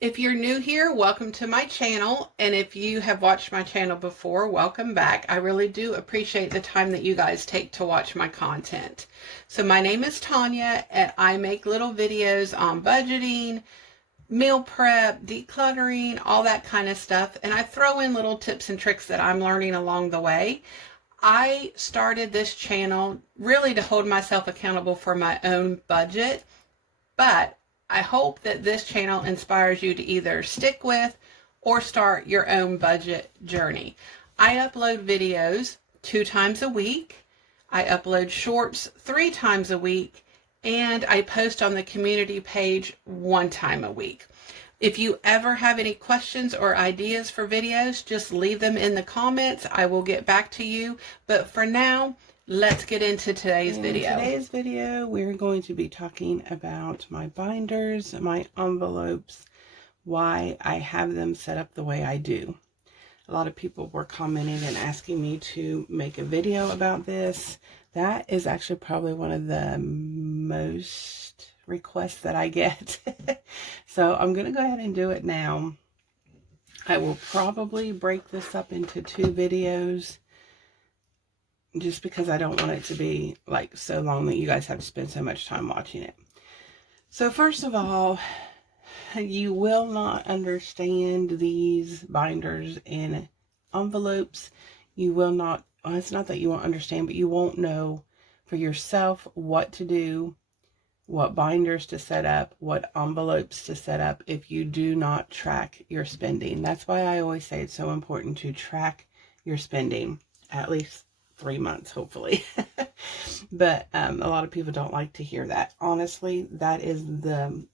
If you're new here, welcome to my channel. And if you have watched my channel before, welcome back. I really do appreciate the time that you guys take to watch my content. So my name is Tanya, and I make little videos on budgeting, meal prep, decluttering, all that kind of stuff. And I throw in little tips and tricks that I'm learning along the way. I started this channel really to hold myself accountable for my own budget, but I hope that this channel inspires you to either stick with or start your own budget journey. I upload videos 2 times a week. I upload shorts 3 times a week, and I post on the community page 1 time a week. If you ever have any questions or ideas for videos, just leave them in the comments. I will get back to you. But for now, let's get into today's video. In today's video, we're going to be talking about my binders, my envelopes, why I have them set up the way I do. A lot of people were commenting and asking me to make a video about this. That is actually probably one of the most requests that I get. So I'm going to go ahead and do it now. I will probably break this up into 2 videos, just because I don't want it to be like so long that you guys have to spend so much time watching it. So first of all, you will not understand these binders and envelopes. You will not, well, it's not that you won't understand, but you won't know for yourself what to do, what binders to set up, what envelopes to set up if you do not track your spending. That's why I always say it's so important to track your spending, at least 3 months, hopefully. But a lot of people don't like to hear that. Honestly, that is the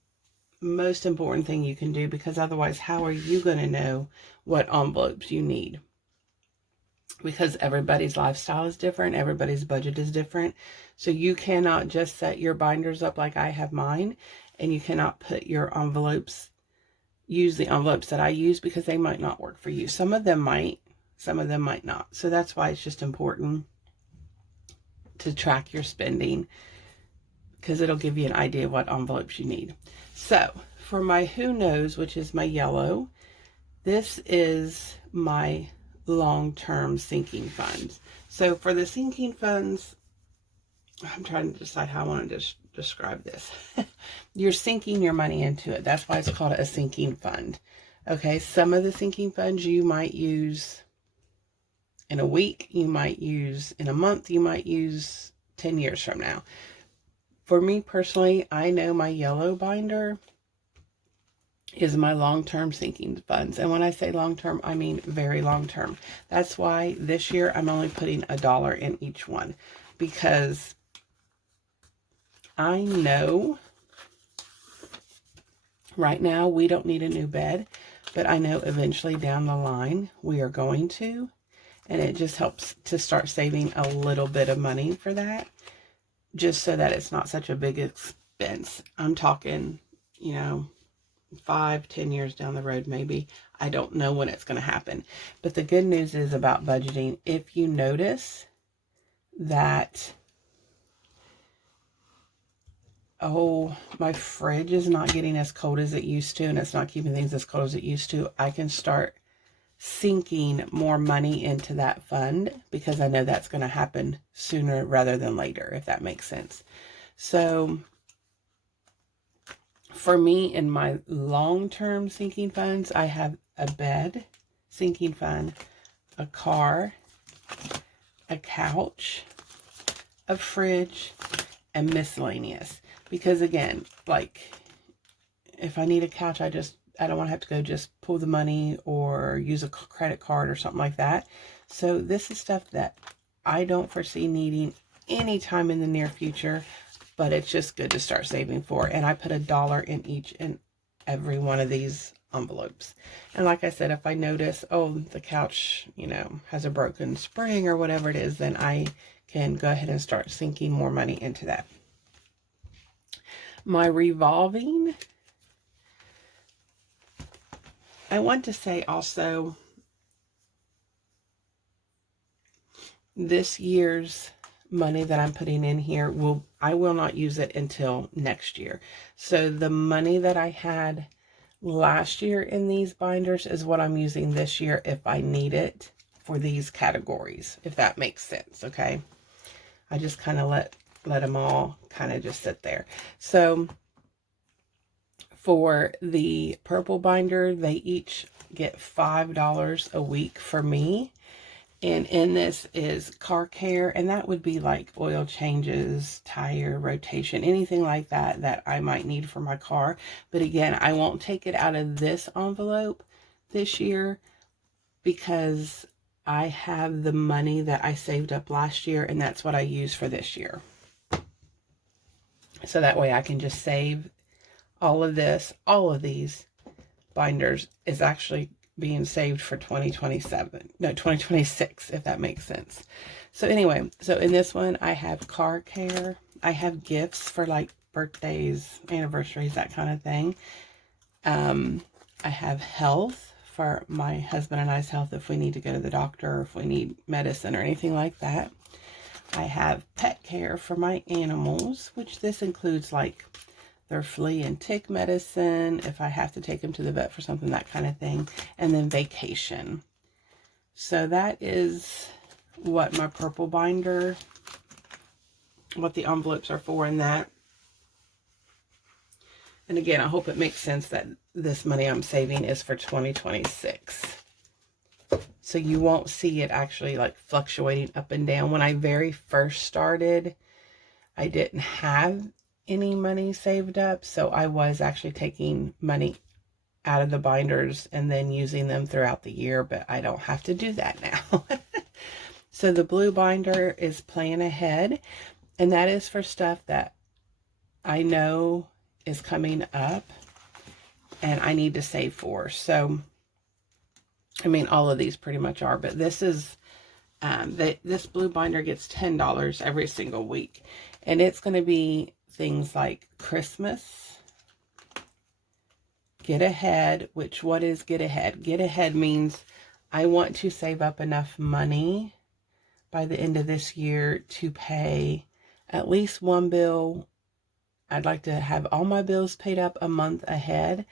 most important thing you can do, because otherwise, how are you going to know what envelopes you need? Because everybody's lifestyle is different, everybody's budget is different. So you cannot just set your binders up like I have mine, and you cannot put your envelopes, use the envelopes that I use, because they might not work for you. Some of them might, some of them might not. So that's why it's just important to track your spending, because it'll give you an idea of what envelopes you need. So for my Who Knows, which is my yellow, this is my long-term sinking funds. So for the sinking funds, I'm trying to decide how I want to describe this. You're sinking your money into it. That's why it's called a sinking fund. Okay, some of the sinking funds you might use in a week, you might use in a month, you might use 10 years from now. For me personally, I know my yellow binder is my long-term sinking funds. And when I say long-term, I mean very long-term. That's why this year I'm only putting $1 in each one, because I know right now we don't need a new bed, but I know eventually down the line we are going to. And it just helps to start saving a little bit of money for that, just so that it's not such a big expense. I'm talking, 5-10 years down the road, maybe. I don't know when it's going to happen. But the good news is about budgeting, if you notice that, oh, my fridge is not getting as cold as it used to, and it's not keeping things as cold as it used to, I can start sinking more money into that fund, because I know that's going to happen sooner rather than later, if that makes sense. So for me, in my long-term sinking funds, I have a bed sinking fund, a car, a couch, a fridge, and miscellaneous. Because again, like if I need a couch, I don't want to have to go just pull the money or use a credit card or something like that. So this is stuff that I don't foresee needing anytime in the near future, but it's just good to start saving for. And I put $1 in each and every one of these envelopes. And like I said, if I notice, oh, the couch, has a broken spring or whatever it is, then I can go ahead and start sinking more money into that. My revolving, I want to say also, this year's money that I'm putting in here, I will not use it until next year. So the money that I had last year in these binders is what I'm using this year if I need it for these categories, if that makes sense. Okay, I just kind of let them all kind of just sit there. So for the purple binder, they each get $5 a week for me. And in this is car care, and that would be like oil changes, tire rotation, anything like that that I might need for my car. But again, I won't take it out of this envelope this year because I have the money that I saved up last year, and that's what I use for this year. So that way I can just save all of this. All of these binders is actually being saved for 2026, if that makes sense. So anyway, so in this one, I have car care. I have gifts for like birthdays, anniversaries, that kind of thing. I have health for my husband and I's health if we need to go to the doctor or if we need medicine or anything like that. I have pet care for my animals, which this includes like their flea and tick medicine, if I have to take them to the vet for something, that kind of thing. And then vacation. So that is what my purple binder, what the envelopes are for in that. And again, I hope it makes sense that this money I'm saving is for 2026. So you won't see it actually like fluctuating up and down. When I very first started, I didn't have any money saved up, so I was actually taking money out of the binders and then using them throughout the year, but I don't have to do that now. So the blue binder is plan ahead, and that is for stuff that I know is coming up and I need to save for. So I mean, all of these pretty much are, but this is this blue binder gets $10 every single week, and it's going to be things like Christmas, get ahead, which what is get ahead? Get ahead means I want to save up enough money by the end of this year to pay at least one bill. I'd like to have all my bills paid up a month ahead.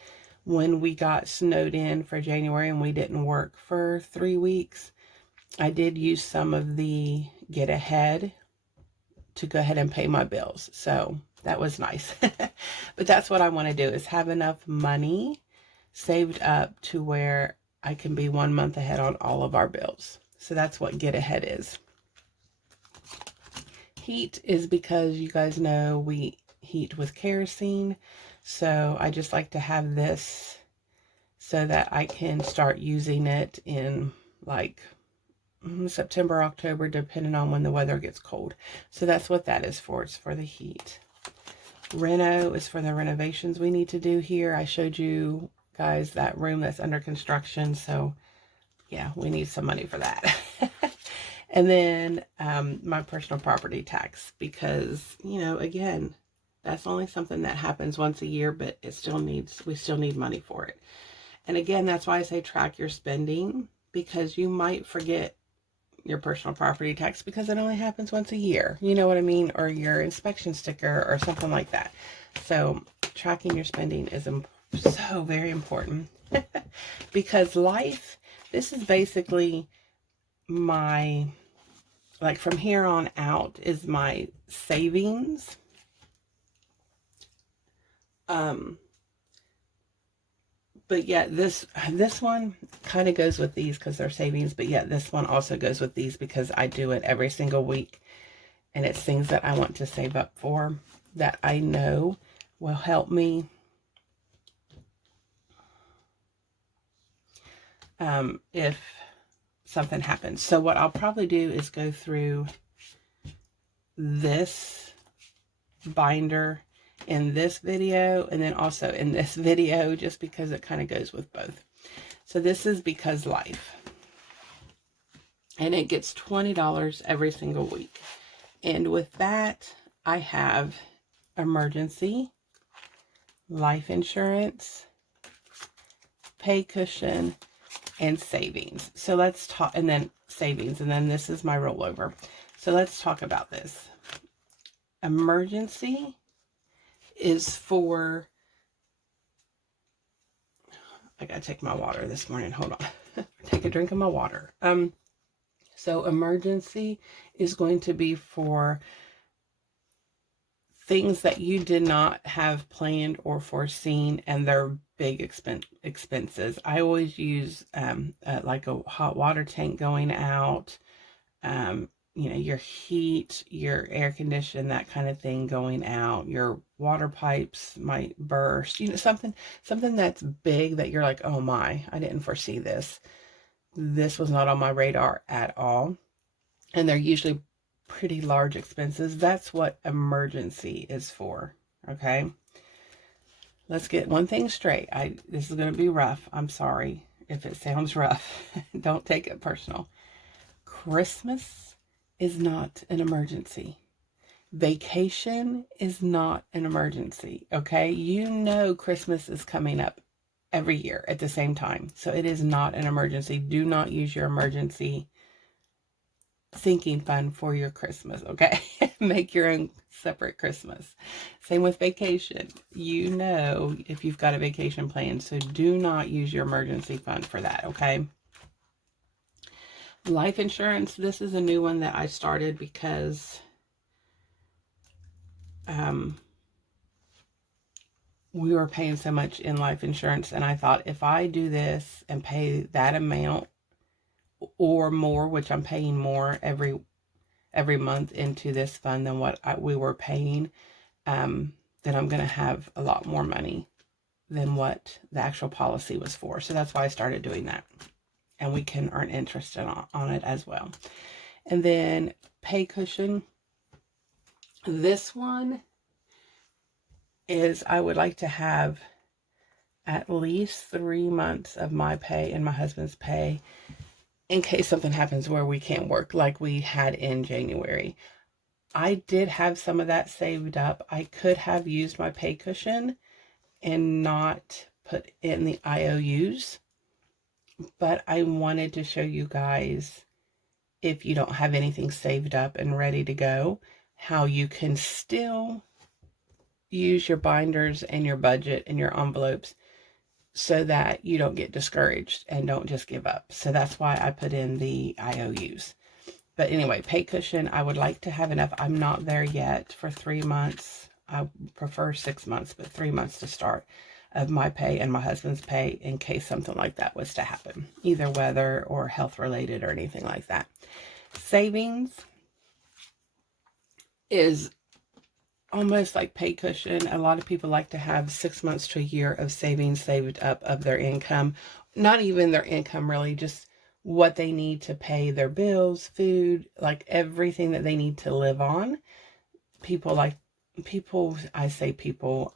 When we got snowed in for January and we didn't work for 3 weeks, I did use some of the get ahead to go ahead and pay my bills. So that was nice. But that's what I want to do, is have enough money saved up to where I can be 1 month ahead on all of our bills. So that's what get ahead is. Heat is because you guys know we heat with kerosene. So I just like to have this so that I can start using it in like September, October, depending on when the weather gets cold. So that's what that is for. It's for the heat. Reno is for the renovations we need to do here. I showed you guys that room that's under construction. So yeah, we need some money for that. And then my personal property tax, because, you know, again, that's only something that happens once a year, but we still need money for it. And again, that's why I say track your spending, because you might forget your personal property tax because it only happens once a year. You know what I mean? Or your inspection sticker or something like that. So tracking your spending is so very important. Because life, this is basically my, like from here on out is my savings. But yeah, this one kind of goes with these because they're savings. But yeah, this one also goes with these because I do it every single week. And it's things that I want to save up for that I know will help me if something happens. So what I'll probably do is go through this binder in this video and then also in this video, just because it kind of goes with both. So this is Because Life, and it gets $20 every single week. And with that, I have emergency, life insurance, pay cushion, and savings. So let's talk, and then savings, and then this is my rollover. So let's talk about this. Emergency is for I gotta take my water this morning. Hold on. Take a drink of my water. So emergency is going to be for things that you did not have planned or foreseen, and they're big expenses. I always use like a hot water tank going out, you know, your heat, your air condition, that kind of thing going out. Your water pipes might burst. You know, something that's big that you're like, oh my, I didn't foresee this. This was not on my radar at all. And they're usually pretty large expenses. That's what emergency is for. Okay. Let's get one thing straight. This is going to be rough. I'm sorry if it sounds rough. Don't take it personal. Christmas is not an emergency. Vacation is not an emergency. Okay. You know, Christmas is coming up every year at the same time. So it is not an emergency. Do not use your emergency sinking fund for your Christmas, okay? Make your own separate Christmas. Same with vacation. You know if you've got a vacation plan, so do not use your emergency fund for that, okay? Life insurance, this is a new one that I started because we were paying so much in life insurance, and I thought if I do this and pay that amount or more, which I'm paying more every month into this fund than what we were paying, then I'm going to have a lot more money than what the actual policy was for. So that's why I started doing that. And we can earn interest on it as well. And then pay cushion. This one is, I would like to have at least 3 months of my pay and my husband's pay in case something happens where we can't work, like we had in January. I did have some of that saved up. I could have used my pay cushion and not put in the IOUs, but I wanted to show you guys, if you don't have anything saved up and ready to go, how you can still use your binders and your budget and your envelopes so that you don't get discouraged and don't just give up. So that's why I put in the IOUs. But anyway, pay cushion, I would like to have enough. I'm not there yet for 3 months. I prefer 6 months, but 3 months to start of my pay and my husband's pay in case something like that was to happen, either weather or health related or anything like that. Savings is almost like pay cushion. A lot of people like to have 6 months to a year of savings saved up of their income. Not even their income, really, just what they need to pay their bills, food, like everything that they need to live on. I say people,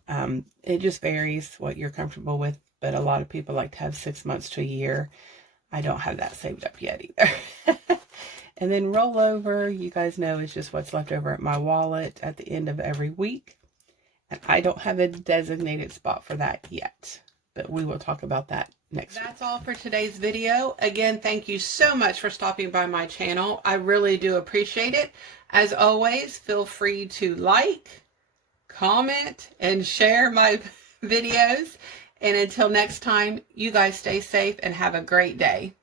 it just varies what you're comfortable with, but a lot of people like to have 6 months to a year. I don't have that saved up yet either. And then rollover, you guys know, is just what's left over at my wallet at the end of every week. And I don't have a designated spot for that yet, but we will talk about that next week. That's all for today's video. Again, thank you so much for stopping by my channel. I really do appreciate it. As always, feel free to like, comment, and share my videos. And until next time, you guys stay safe and have a great day.